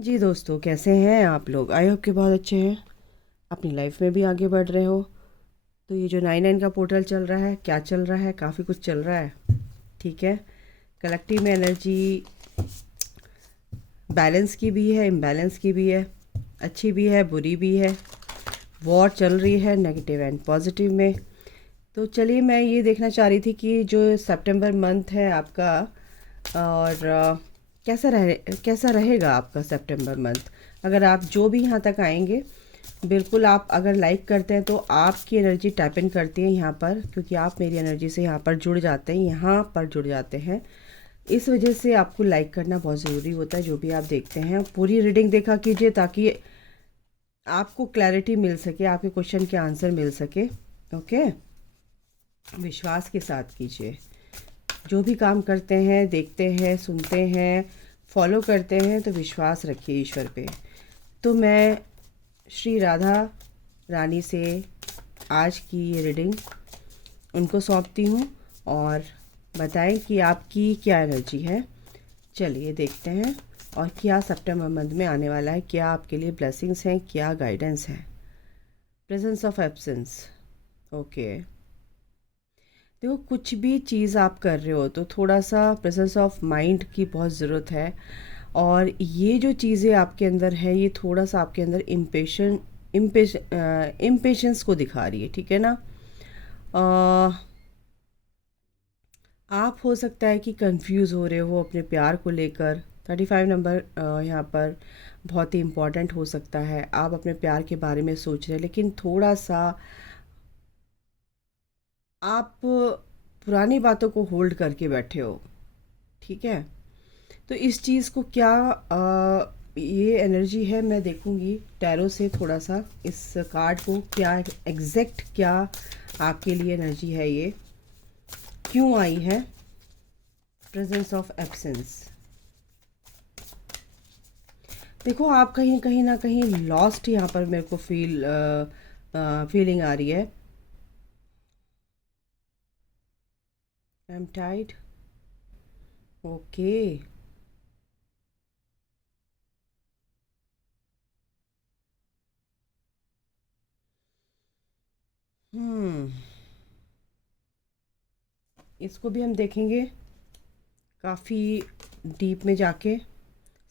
जी दोस्तों, कैसे हैं आप लोग? आई होप कि बहुत अच्छे हैं, अपनी लाइफ में भी आगे बढ़ रहे हो। तो ये जो 99 का पोर्टल चल रहा है, क्या चल रहा है? काफ़ी कुछ चल रहा है। ठीक है। कलेक्टिव में एनर्जी बैलेंस की भी है, इम्बैलेंस की भी है, अच्छी भी है, बुरी भी है। वॉर चल रही है नेगेटिव एंड पॉजिटिव में। तो चलिए, मैं ये देखना चाह रही थी कि जो सितंबर मंथ है आपका, और कैसा रहेगा आपका सितंबर मंथ। अगर आप जो भी यहाँ तक आएंगे, बिल्कुल आप अगर लाइक करते हैं तो आपकी एनर्जी टैप इन करती है यहाँ पर, क्योंकि आप मेरी एनर्जी से यहाँ पर जुड़ जाते हैं, यहाँ पर जुड़ जाते हैं। इस वजह से आपको लाइक करना बहुत ज़रूरी होता है। जो भी आप देखते हैं पूरी रीडिंग देखा कीजिए, ताकि आपको क्लैरिटी मिल सके, आपके क्वेश्चन के आंसर मिल सके। ओके, विश्वास के साथ कीजिए। जो भी काम करते हैं, देखते हैं, सुनते हैं, फॉलो करते हैं, तो विश्वास रखिए ईश्वर पे। तो मैं श्री राधा रानी से आज की ये रीडिंग उनको सौंपती हूँ, और बताएं कि आपकी क्या एनर्जी है। चलिए देखते हैं, और क्या सितंबर मंथ में आने वाला है, क्या आपके लिए ब्लेसिंग्स हैं, क्या गाइडेंस है। Presence of absence. ओके, देखो, कुछ भी चीज़ आप कर रहे हो तो थोड़ा सा प्रेजेंस ऑफ माइंड की बहुत ज़रूरत है। और ये जो चीज़ें आपके अंदर है, ये थोड़ा सा आपके अंदर इम्पेशंस को दिखा रही है। ठीक है ना? आप हो सकता है कि कंफ्यूज हो रहे हो अपने प्यार को लेकर। 35 नंबर यहाँ पर बहुत ही इम्पॉर्टेंट हो सकता है। आप अपने प्यार के बारे में सोच रहे हैं, लेकिन थोड़ा सा आप पुरानी बातों को होल्ड करके बैठे हो। ठीक है। तो इस चीज़ को क्या ये एनर्जी है, मैं देखूंगी टैरो से थोड़ा सा इस कार्ड को, क्या एग्जैक्ट क्या आपके लिए एनर्जी है, ये क्यों आई है। Presence of absence. देखो, आप कहीं कहीं ना कहीं लॉस्ट यहाँ पर मेरे को फीलिंग आ रही है। I am tied. ओके। हम्म, इसको भी हम देखेंगे काफ़ी डीप में जाके।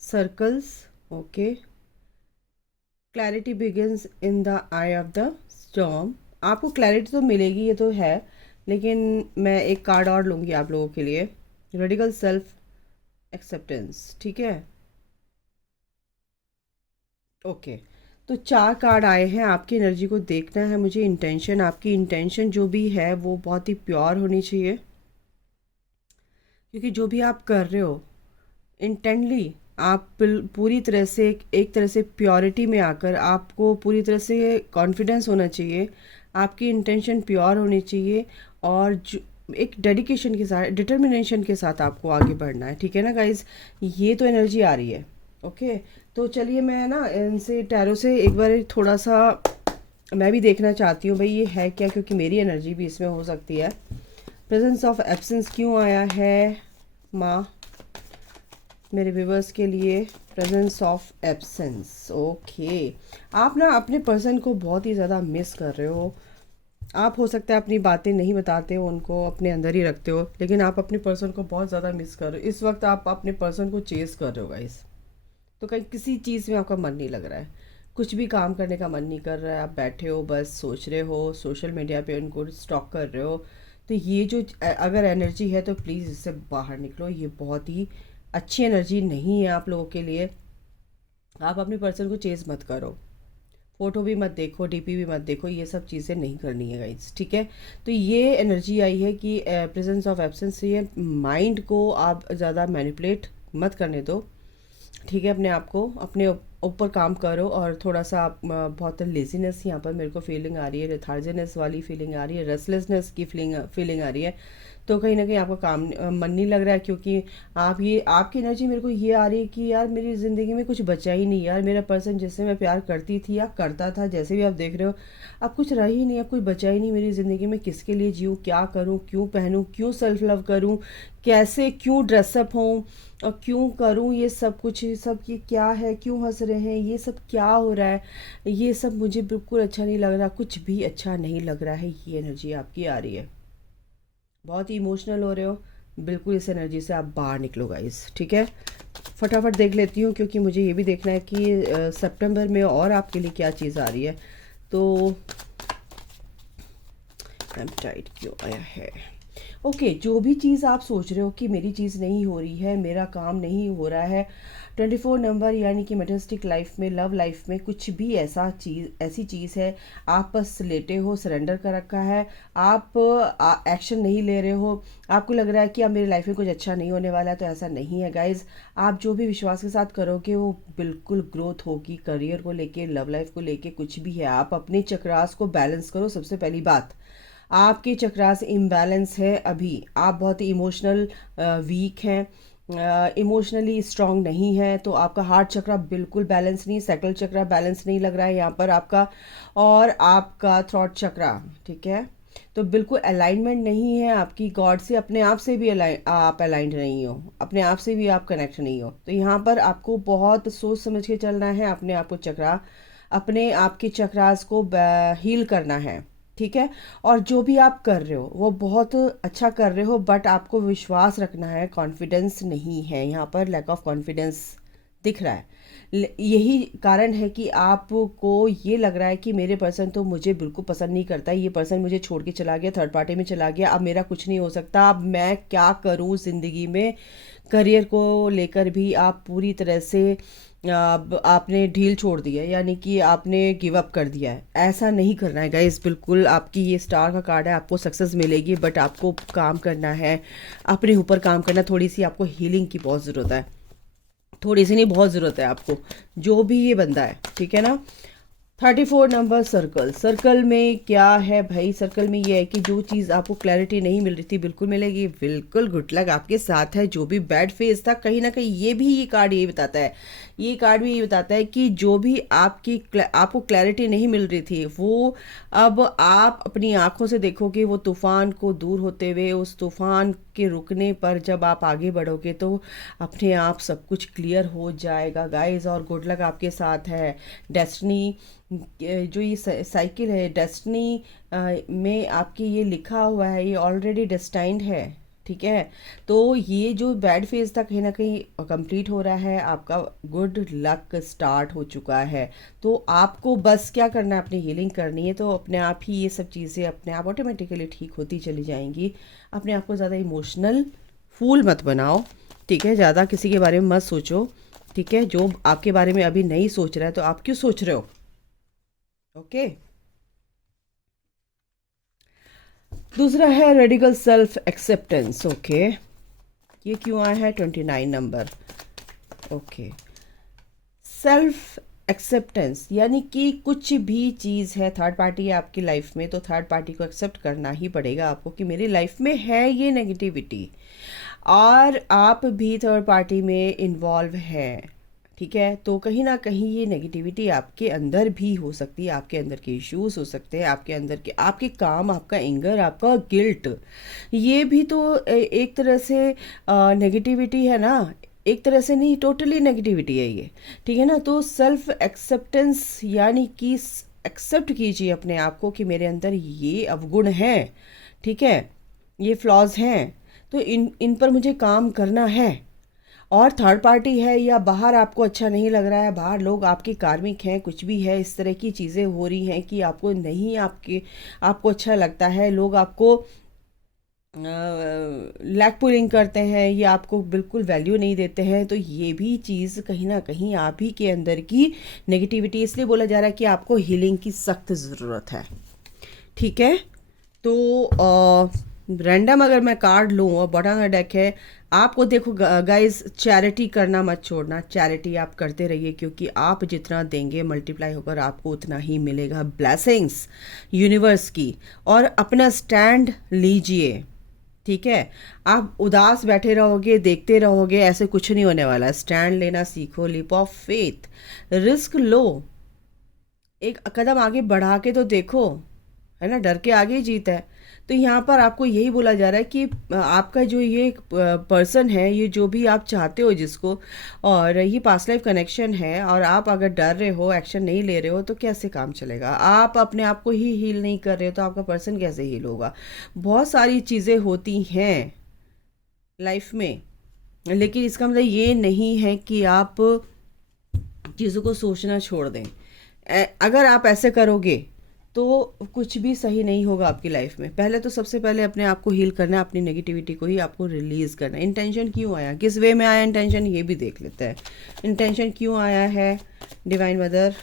Circles. Okay. Clarity begins in the I of the storm. आपको क्लैरिटी तो मिलेगी, ये तो है, लेकिन मैं एक कार्ड और लूँगी आप लोगों के लिए। Radical self acceptance. ठीक है। ओके। तो 4 कार्ड आए हैं। आपकी एनर्जी को देखना है मुझे। इंटेंशन, आपकी इंटेंशन जो भी है वो बहुत ही प्योर होनी चाहिए, क्योंकि जो भी आप कर रहे हो इंटेंटली, आप पूरी तरह से एक तरह से प्योरिटी में आकर, आपको पूरी तरह से कॉन्फिडेंस होना चाहिए। आपकी इंटेंशन प्योर होनी चाहिए, और एक डेडिकेशन के साथ, डिटर्मिनेशन के साथ आपको आगे बढ़ना है। ठीक है ना गाइज? ये तो एनर्जी आ रही है। ओके। तो चलिए, मैं ना इनसे टैरो से एक बार थोड़ा सा मैं भी देखना चाहती हूँ भाई ये है क्या, क्योंकि मेरी एनर्जी भी इसमें हो सकती है। प्रेजेंस ऑफ एब्सेंस क्यों आया है माँ मेरे व्यूवर्स के लिए? Presence of absence. ओके। आप ना अपने पर्सन को बहुत ही ज़्यादा मिस कर रहे हो। आप हो सकता है अपनी बातें नहीं बताते हो, उनको अपने अंदर ही रखते हो, लेकिन आप अपने पर्सन को बहुत ज़्यादा मिस कर रहे हो। इस वक्त आप अपने पर्सन को चेस कर रहे हो गाइस। तो कहीं किसी चीज़ में आपका मन नहीं लग रहा है, कुछ भी काम करने का मन नहीं कर रहा है, आप बैठे हो बस सोच रहे हो, सोशल मीडिया पे उनको स्टॉक कर रहे हो। तो ये जो अगर एनर्जी है तो प्लीज़ इससे बाहर निकलो। ये बहुत ही अच्छी एनर्जी नहीं है आप लोगों के लिए। आप अपने पर्सन को चेज़ मत करो, फ़ोटो भी मत देखो, डीपी भी मत देखो, ये सब चीज़ें नहीं करनी है गाइस। ठीक है। तो ये एनर्जी आई है कि प्रेजेंस ऑफ एब्सेंस से ये माइंड को आप ज़्यादा मैनिपुलेट मत करने दो। ठीक है। अपने आप को, अपने ऊपर काम करो। और थोड़ा सा आप बहुत लेजीनेस यहाँ पर मेरे को फीलिंग आ रही है, लेथार्जीनेस वाली फीलिंग आ रही है, रेस्टलेसनेस की फीलिंग फीलिंग आ रही है। तो कहीं ना कहीं आपका काम मन नहीं लग रहा है, क्योंकि आप ये आपकी एनर्जी मेरे को ये आ रही है कि यार मेरी ज़िंदगी में कुछ बचा ही नहीं यार, मेरा पर्सन जिससे मैं प्यार करती थी या करता था, जैसे भी आप देख रहे हो, अब कुछ रह ही नहीं, अब कुछ बचा ही नहीं मेरी ज़िंदगी में। किसके लिए जीऊँ, क्या करूँ, क्यों पहनूँ, क्यों सेल्फ लव करूँ, कैसे क्यों ड्रेसअप हूँ और क्यों करूँ ये सब कुछ, ये सब ये क्या है, क्यों हंस रहे हैं, ये सब क्या हो रहा है, ये सब मुझे बिल्कुल अच्छा नहीं लग रहा, कुछ भी अच्छा नहीं लग रहा है। ये एनर्जी आपकी आ रही है, बहुत ही इमोशनल हो रहे हो, बिल्कुल इस एनर्जी से आप बाहर निकलो गाइस, ठीक है। फटाफट देख लेती हूँ, क्योंकि मुझे ये भी देखना है कि सितंबर में और आपके लिए क्या चीज़ आ रही है। तो टाइट क्यों आया है? ओके, जो भी चीज़ आप सोच रहे हो कि मेरी चीज़ नहीं हो रही है, मेरा काम नहीं हो रहा है, 24 नंबर यानी कि मेटेरियलिस्टिक लाइफ में, लव लाइफ में कुछ भी ऐसी चीज़ है, आप बस लेटे हो, सरेंडर कर रखा है, आप एक्शन नहीं ले रहे हो, आपको लग रहा है कि अब मेरी लाइफ में कुछ अच्छा नहीं होने वाला है, तो ऐसा नहीं है गाइज। आप जो भी विश्वास के साथ करोगे वो बिल्कुल ग्रोथ होगी, करियर को लेके, लव लाइफ को लेके, कुछ भी है। आप अपने चक्रास को बैलेंस करो। सबसे पहली बात, आपके चक्रास इम्बैलेंस है अभी, आप बहुत ही इमोशनल वीक हैं, इमोशनली स्ट्रांग नहीं है, तो आपका हार्ट चक्रा बिल्कुल बैलेंस नहीं, सैक्रल चक्रा बैलेंस नहीं लग रहा है यहाँ पर आपका, और आपका थ्रॉट चक्रा, ठीक है, तो बिल्कुल अलाइनमेंट नहीं है आपकी गॉड से, अपने आप से भी आप अलाइंड नहीं हो, अपने आप से भी आप कनेक्ट नहीं हो। तो यहाँ पर आपको बहुत सोच समझ के चलना है, अपने आप को अपने आप के चक्रास को हील करना है, ठीक है। और जो भी आप कर रहे हो वो बहुत अच्छा कर रहे हो, बट आपको विश्वास रखना है, कॉन्फिडेंस नहीं है यहाँ पर, लैक ऑफ कॉन्फिडेंस दिख रहा है। यही कारण है कि आपको ये लग रहा है कि मेरे पर्सन तो मुझे बिल्कुल पसंद नहीं करता, ये पर्सन मुझे छोड़ के चला गया, थर्ड पार्टी में चला गया, अब मेरा कुछ नहीं हो सकता, अब मैं क्या करूँ ज़िंदगी में। करियर को लेकर भी आप पूरी तरह से आपने ढील छोड़ दी है, यानी कि आपने गिव अप कर दिया है। ऐसा नहीं करना है गाइस, बिल्कुल। आपकी ये स्टार का कार्ड है, आपको सक्सेस मिलेगी, बट आपको काम करना है, अपने ऊपर काम करना, थोड़ी सी आपको हीलिंग की बहुत ज़रूरत है, थोड़ी सी नहीं बहुत ज़रूरत है आपको, जो भी ये बंदा है, ठीक है ना। 34 नंबर सर्कल में क्या है भाई? सर्कल में ये है कि जो चीज़ आपको क्लैरिटी नहीं मिल रही थी बिल्कुल मिलेगी, बिल्कुल गुड लक आपके साथ है। जो भी बैड फेज था, कहीं ना कहीं ये कार्ड यही बताता है, ये कार्ड भी यही बताता है कि जो भी आपको क्लैरिटी नहीं मिल रही थी, वो अब आप अपनी आंखों से देखोगे, वो तूफान को दूर होते हुए, उस तूफान के रुकने पर जब आप आगे बढ़ोगे तो अपने आप सब कुछ क्लियर हो जाएगा गाइस, और गुड लक आपके साथ है। डेस्टिनी, जो ये साइकिल है, डेस्टिनी में आपकी ये लिखा हुआ है, ये ऑलरेडी डेस्टाइंड है, ठीक है। तो ये जो बैड फेज था कहीं ना कहीं कंप्लीट हो रहा है, आपका गुड लक स्टार्ट हो चुका है। तो आपको बस क्या करना है, अपनी हीलिंग करनी है, तो अपने आप ही ये सब चीज़ें अपने आप ऑटोमेटिकली ठीक होती चली जाएंगी। अपने आप को ज़्यादा इमोशनल फूल मत बनाओ, ठीक है, ज़्यादा किसी के बारे में मत सोचो, ठीक है। जो आपके बारे में अभी नहीं सोच रहा है तो आप क्यों सोच रहे हो? ओके। दूसरा है रेडिकल सेल्फ एक्सेप्टेंस। ओके, ये क्यों आया है? 29 नंबर। ओके, सेल्फ एक्सेप्टेंस यानी कि कुछ भी चीज़ है, थर्ड पार्टी है आपकी लाइफ में, तो थर्ड पार्टी को एक्सेप्ट करना ही पड़ेगा आपको कि मेरी लाइफ में है ये नेगेटिविटी, और आप भी थर्ड पार्टी में इन्वॉल्व हैं, ठीक है। तो कहीं ना कहीं ये नेगेटिविटी आपके अंदर भी हो सकती है, आपके अंदर के इश्यूज हो सकते हैं, आपके अंदर के आपके काम, आपका एंगर, आपका गिल्ट, ये भी तो एक तरह से नेगेटिविटी है ना, एक तरह से नहीं, टोटली नेगेटिविटी है ये, ठीक है ना। तो सेल्फ एक्सेप्टेंस यानी कि एक्सेप्ट कीजिए अपने आप को कि मेरे अंदर ये अवगुण हैं, ठीक है, ये फ्लॉज हैं, तो इन पर मुझे काम करना है। और थर्ड पार्टी है या बाहर आपको अच्छा नहीं लग रहा है, बाहर लोग आपके कार्मिक हैं, कुछ भी है, इस तरह की चीज़ें हो रही हैं कि आपको नहीं, आपको अच्छा लगता है, लोग आपको लैक पुलिंग करते हैं या आपको बिल्कुल वैल्यू नहीं देते हैं, तो ये भी चीज़ कहीं ना कहीं आप ही के अंदर की नेगेटिविटी, इसलिए बोला जा रहा है कि आपको हीलिंग की सख्त ज़रूरत है, ठीक है। तो रैंडम अगर मैं कार्ड लूँ और बॉटम का डेक है, आपको देखो गाइस, चैरिटी करना मत छोड़ना, चैरिटी आप करते रहिए, क्योंकि आप जितना देंगे मल्टीप्लाई होकर आपको उतना ही मिलेगा, ब्लेसिंग्स यूनिवर्स की। और अपना स्टैंड लीजिए, ठीक है। आप उदास बैठे रहोगे, देखते रहोगे, ऐसे कुछ नहीं होने वाला। स्टैंड लेना सीखो, लीप ऑफ फेथ, रिस्क लो, एक कदम आगे बढ़ा के तो देखो, है ना, डर के आगे ही जीत है। तो यहाँ पर आपको यही बोला जा रहा है कि आपका जो ये पर्सन है, ये जो भी आप चाहते हो जिसको, और ये पास्ट लाइफ कनेक्शन है, और आप अगर डर रहे हो, एक्शन नहीं ले रहे हो, तो कैसे काम चलेगा? आप अपने आप को ही हील नहीं कर रहे हो तो आपका पर्सन कैसे हील होगा? बहुत सारी चीज़ें होती हैं लाइफ में, लेकिन इसका मतलब ये नहीं है कि आप चीज़ों को सोचना छोड़ दें। अगर आप ऐसे करोगे तो कुछ भी सही नहीं होगा आपकी लाइफ में। पहले तो सबसे पहले अपने आप को हील करना है, अपनी नेगेटिविटी को ही आपको रिलीज़ करना है। इंटेंशन क्यों आया, किस वे में आया इंटेंशन, ये भी देख लेते हैं। इंटेंशन क्यों आया है डिवाइन मदर?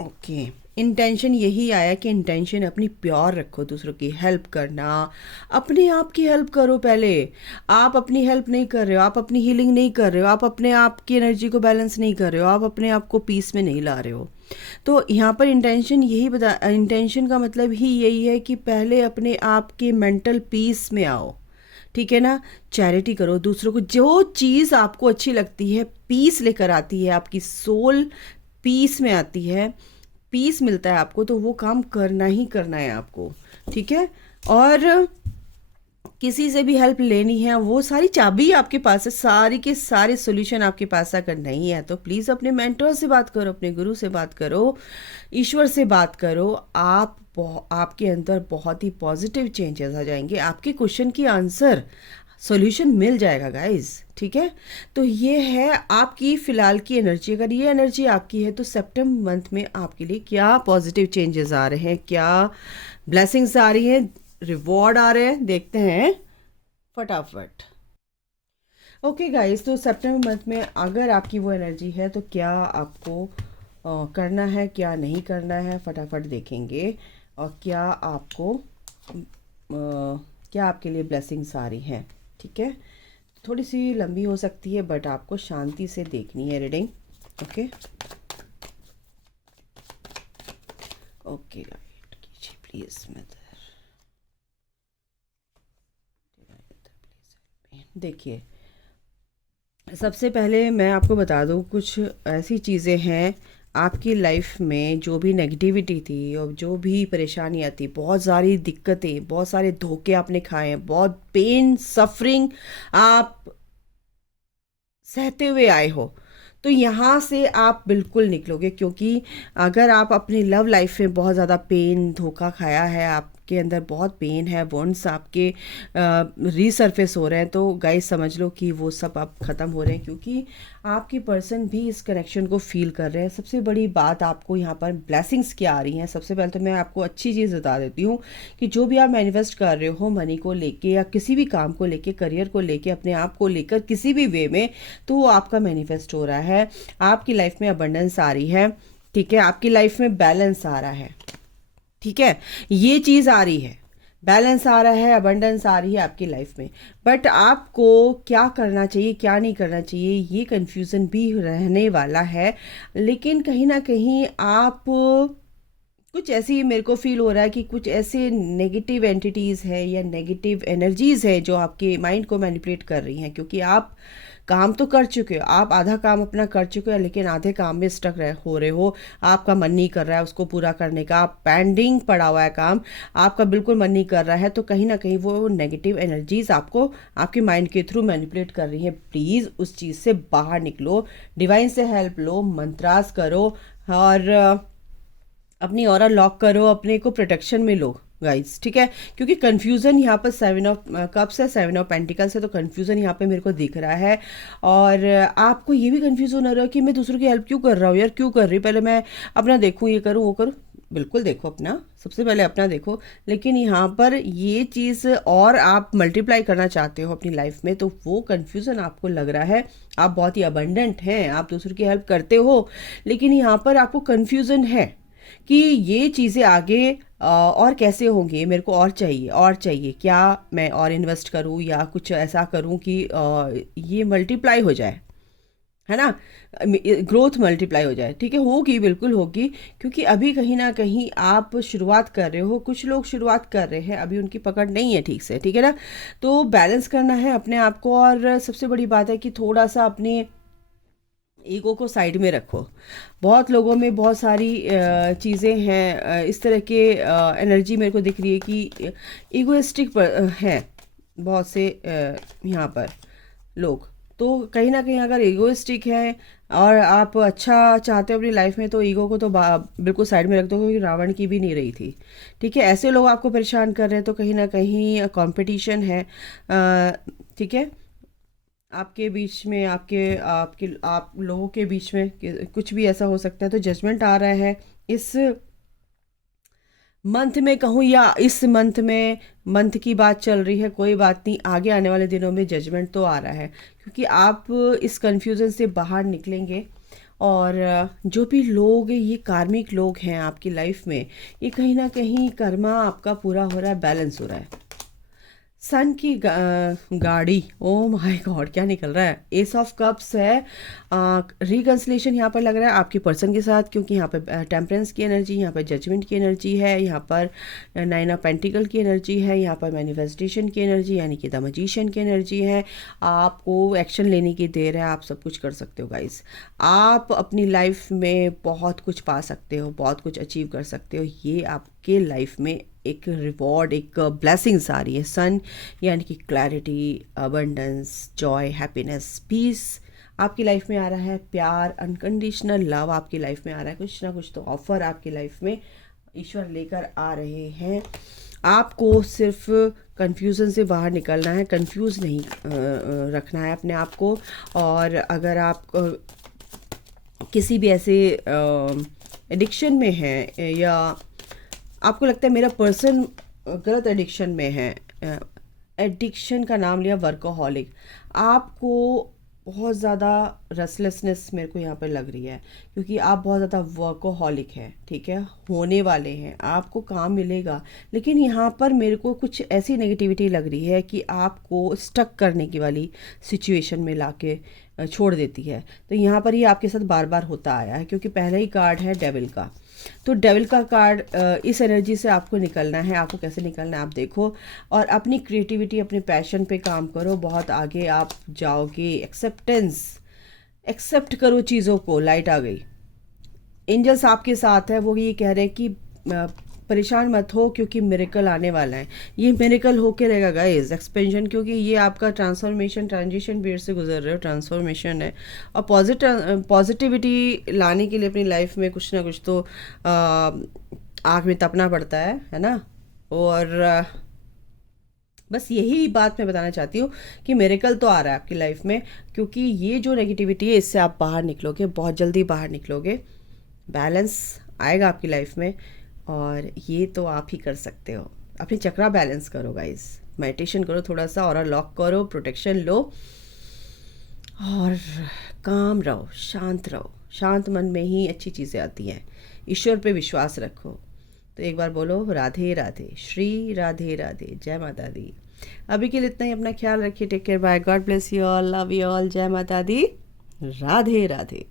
ओके, इंटेंशन यही आया कि इंटेंशन अपनी प्योर रखो, दूसरों की हेल्प करना, अपने आप की हेल्प करो पहले। आप अपनी हेल्प नहीं कर रहे हो, आप अपनी हीलिंग नहीं कर रहे हो, आप अपने आप की एनर्जी को बैलेंस नहीं कर रहे हो, आप अपने आप को पीस में नहीं ला रहे हो। तो यहाँ पर इंटेंशन यही बता, इंटेंशन का मतलब ही यही है कि पहले अपने आप के मेंटल पीस में आओ, ठीक है ना। चैरिटी करो, दूसरों को जो चीज़ आपको अच्छी लगती है, पीस लेकर आती है, आपकी सोल पीस में आती है, पीस मिलता है आपको, तो वो काम करना ही करना है आपको, ठीक है। और किसी से भी हेल्प लेनी है, वो सारी चाबी आपके पास है, सारी के सारे सॉल्यूशन आपके पास। अगर नहीं है तो प्लीज़ अपने मेंटर से बात करो, अपने गुरु से बात करो, ईश्वर से बात करो। आपके अंदर बहुत ही पॉजिटिव चेंजेस आ जाएंगे, आपके क्वेश्चन की आंसर सॉल्यूशन मिल जाएगा गाइस, ठीक है। तो ये है आपकी फ़िलहाल की एनर्जी। अगर ये एनर्जी आपकी है तो सितंबर मंथ में आपके लिए क्या पॉजिटिव चेंजेस आ रहे हैं, क्या ब्लेसिंग्स आ रही हैं, रिवॉर्ड आ रहे हैं, देखते हैं फटाफट। ओके गाइस, तो सितंबर मंथ में अगर आपकी वो एनर्जी है तो क्या आपको करना है, क्या नहीं करना है, फटाफट देखेंगे। और क्या आपको क्या आपके लिए ब्लेसिंग्स आ रही हैं, ठीक है। थोड़ी सी लंबी हो सकती है बट आपको शांति से देखनी है रीडिंग। ओके ओके, गाइड कीजिए प्लीज मदर। देखिए, सबसे पहले मैं आपको बता दूं, कुछ ऐसी चीज़ें हैं आपकी लाइफ में, जो भी नेगेटिविटी थी और जो भी परेशानियां थी, बहुत सारी दिक्कतें, बहुत सारे धोखे आपने खाए हैं, बहुत पेन सफरिंग आप सहते हुए आए हो, तो यहाँ से आप बिल्कुल निकलोगे। क्योंकि अगर आप अपनी लव लाइफ में बहुत ज़्यादा पेन, धोखा खाया है, आपके अंदर बहुत पेन है, वॉन्ड्स आपके रीसरफेस हो रहे हैं, तो गाइस समझ लो कि वो सब अब ख़त्म हो रहे हैं, क्योंकि आपकी पर्सन भी इस कनेक्शन को फील कर रहे हैं। सबसे बड़ी बात आपको यहाँ पर ब्लेसिंग्स क्या आ रही हैं, सबसे पहले तो मैं आपको अच्छी चीज़ बता देती हूँ कि जो भी आप मैनिफेस्ट कर रहे हो मनी को लेके या किसी भी काम को लेके, करियर को लेके, अपने आप को लेकर, किसी भी वे में, तो वो आपका मैनिफेस्ट हो रहा है। आपकी लाइफ में अबंडेंस आ रही है, ठीक है, आपकी लाइफ में बैलेंस आ रहा है, ठीक है, ये चीज़ आ रही है, बैलेंस आ रहा है, अबंडेंस आ रही है आपकी लाइफ में। बट आपको क्या करना चाहिए, क्या नहीं करना चाहिए, ये कन्फ्यूज़न भी रहने वाला है। लेकिन कहीं ना कहीं आप कुछ ऐसी, मेरे को फील हो रहा है कि कुछ ऐसे नेगेटिव एंटिटीज़ है या नेगेटिव एनर्जीज़ है जो आपके माइंड को मैनिपुलेट कर रही हैं। क्योंकि आप काम तो कर चुके हो, आप आधा काम अपना कर चुके हो, लेकिन आधे काम में स्टक हो रहे हो, आपका मन नहीं कर रहा है उसको पूरा करने का, पेंडिंग पड़ा हुआ है काम, आपका बिल्कुल मन नहीं कर रहा है। तो कहीं ना कहीं वो नेगेटिव एनर्जीज आपको आपके माइंड के थ्रू मैनिपुलेट कर रही हैं। प्लीज़ उस चीज़ से बाहर निकलो, डिवाइन से हेल्प लो, मंत्रास करो, और अपनी ऑरा लॉक करो, अपने को प्रोटेक्शन में लो गाइस, ठीक है। क्योंकि कन्फ्यूज़न यहाँ पर 7 ऑफ कप्स है, 7 ऑफ पेंटिकल्स है, तो कन्फ्यूज़न यहाँ पे मेरे को दिख रहा है। और आपको ये भी कन्फ्यूज़न हो रहा है कि मैं दूसरों की हेल्प क्यों कर रहा हूँ यार, क्यों कर रही, पहले मैं अपना देखूँ, ये करूँ वो करूँ। बिल्कुल देखो अपना, सबसे पहले अपना देखो। लेकिन यहाँ पर ये चीज़ और आप मल्टीप्लाई करना चाहते हो अपनी लाइफ में, तो वो कन्फ्यूज़न आपको लग रहा है। आप बहुत ही अबंडेंट हैं, आप दूसरों की हेल्प करते हो, लेकिन यहाँ पर आपको कन्फ्यूज़न है कि ये चीज़ें आगे और कैसे होंगी, मेरे को और चाहिए, और चाहिए, क्या मैं और इन्वेस्ट करूँ या कुछ ऐसा करूँ कि ये मल्टीप्लाई हो जाए, है ना, ग्रोथ मल्टीप्लाई हो जाए, ठीक है, होगी, बिल्कुल होगी। क्योंकि अभी कहीं ना कहीं आप शुरुआत कर रहे हो, कुछ लोग शुरुआत कर रहे हैं, अभी उनकी पकड़ नहीं है ठीक से, ठीक है ना। तो बैलेंस करना है अपने आप को, और सबसे बड़ी बात है कि थोड़ा सा अपने ईगो को साइड में रखो। बहुत लोगों में बहुत सारी चीज़ें हैं, इस तरह के एनर्जी मेरे को दिख रही है कि ईगोइस्टिक हैं बहुत से यहाँ पर लोग। तो कहीं ना कहीं अगर ईगोइस्टिक है और आप अच्छा चाहते हो अपनी लाइफ में, तो ईगो को तो बिल्कुल साइड में रख दो, क्योंकि रावण की भी नहीं रही थी, ठीक है। ऐसे लोग आपको परेशान कर रहे हैं, तो कहीं ना कहीं कंपटीशन है, ठीक है, आपके बीच में, आपके आपके आप लोगों के बीच में कुछ भी ऐसा हो सकता है। तो जजमेंट आ रहा है इस मंथ में कहूँ, या इस मंथ में, मंथ की बात चल रही है, कोई बात नहीं, आगे आने वाले दिनों में जजमेंट तो आ रहा है, क्योंकि आप इस कन्फ्यूज़न से बाहर निकलेंगे। और जो भी लोग ये कार्मिक लोग हैं आपकी लाइफ में, ये कहीं ना कहीं कर्मा आपका पूरा हो रहा है, बैलेंस हो रहा है। सन की गाड़ी, ओ माय गॉड, क्या निकल रहा है, एस ऑफ कप्स है। रिकन्सिलेशन यहाँ पर लग रहा है आपके पर्सन के साथ, क्योंकि यहाँ पर टेम्परेंस की एनर्जी, यहाँ पर जजमेंट की एनर्जी है, यहाँ पर नाइन ऑफ पेंटिकल की एनर्जी है, यहाँ पर मैनिफेस्टेशन की एनर्जी यानी कि द मैजिशियन की एनर्जी है। आपको एक्शन लेने की देर है, आप सब कुछ कर सकते हो गाइस। आप अपनी लाइफ में बहुत कुछ पा सकते हो, बहुत कुछ अचीव कर सकते हो। ये आपके लाइफ में एक रिवॉर्ड, एक ब्लेसिंग्स आ रही है। सन यानी कि clarity, abundance, joy, happiness, peace आपकी लाइफ में आ रहा है। प्यार, अनकंडीशनल लव आपकी लाइफ में आ रहा है। कुछ ना कुछ तो ऑफर आपकी लाइफ में ईश्वर लेकर आ रहे हैं। आपको सिर्फ कंफ्यूजन से बाहर निकलना है, कंफ्यूज नहीं रखना है अपने आप को। और अगर आप किसी भी ऐसे एडिक्शन में हैं, या आपको लगता है मेरा पर्सन गलत एडिक्शन में है, एडिक्शन का नाम लिया वर्कोहॉलिक, आपको बहुत ज़्यादा रेस्टलेसनेस मेरे को यहाँ पर लग रही है, क्योंकि आप बहुत ज़्यादा वर्कोहॉलिक हैं, ठीक है, होने वाले हैं, आपको काम मिलेगा। लेकिन यहाँ पर मेरे को कुछ ऐसी नेगेटिविटी लग रही है कि आपको स्टक करने की वाली सिचुएशन में लाके छोड़ देती है। तो यहाँ पर ये आपके साथ बार बार होता आया है, क्योंकि पहला ही कार्ड है डेविल का। तो डेविल का कार्ड, इस एनर्जी से आपको निकलना है। आपको कैसे निकलना है आप देखो, और अपनी क्रिएटिविटी, अपने पैशन पे काम करो, बहुत आगे आप जाओगे। एक्सेप्टेंस, एक्सेप्ट करो चीज़ों को, लाइट आ गई। एंजल्स आपके साथ है, वो ये कह रहे हैं कि परेशान मत हो, क्योंकि मिरेकल आने वाला है। ये मिरेकल होके रहेगा गाइस, एक्सपेंशन, क्योंकि ये आपका ट्रांसफॉर्मेशन, ट्रांजिशन पीरियड से गुजर रहे हो, ट्रांसफॉर्मेशन है। और पॉजिटिविटी लाने के लिए अपनी लाइफ में कुछ ना कुछ तो आग में तपना पड़ता है ना। और बस यही बात मैं बताना चाहती हूँ कि मिरेकल तो आ रहा है आपकी लाइफ में, क्योंकि ये जो नेगेटिविटी है इससे आप बाहर निकलोगे, बहुत जल्दी बाहर निकलोगे। बैलेंस आएगा आपकी लाइफ में, और ये तो आप ही कर सकते हो। अपनी चक्रा बैलेंस करो गाइस, मेडिटेशन करो थोड़ा सा, और लॉक करो, प्रोटेक्शन लो, और काम रहो, शांत रहो। शांत मन में ही अच्छी चीज़ें आती हैं। ईश्वर पे विश्वास रखो। तो एक बार बोलो राधे राधे, श्री राधे राधे, जय माता दी। अभी के लिए इतना ही, अपना ख्याल रखिए, take care, bye, God bless you all, love you all, जय माता दी, राधे राधे।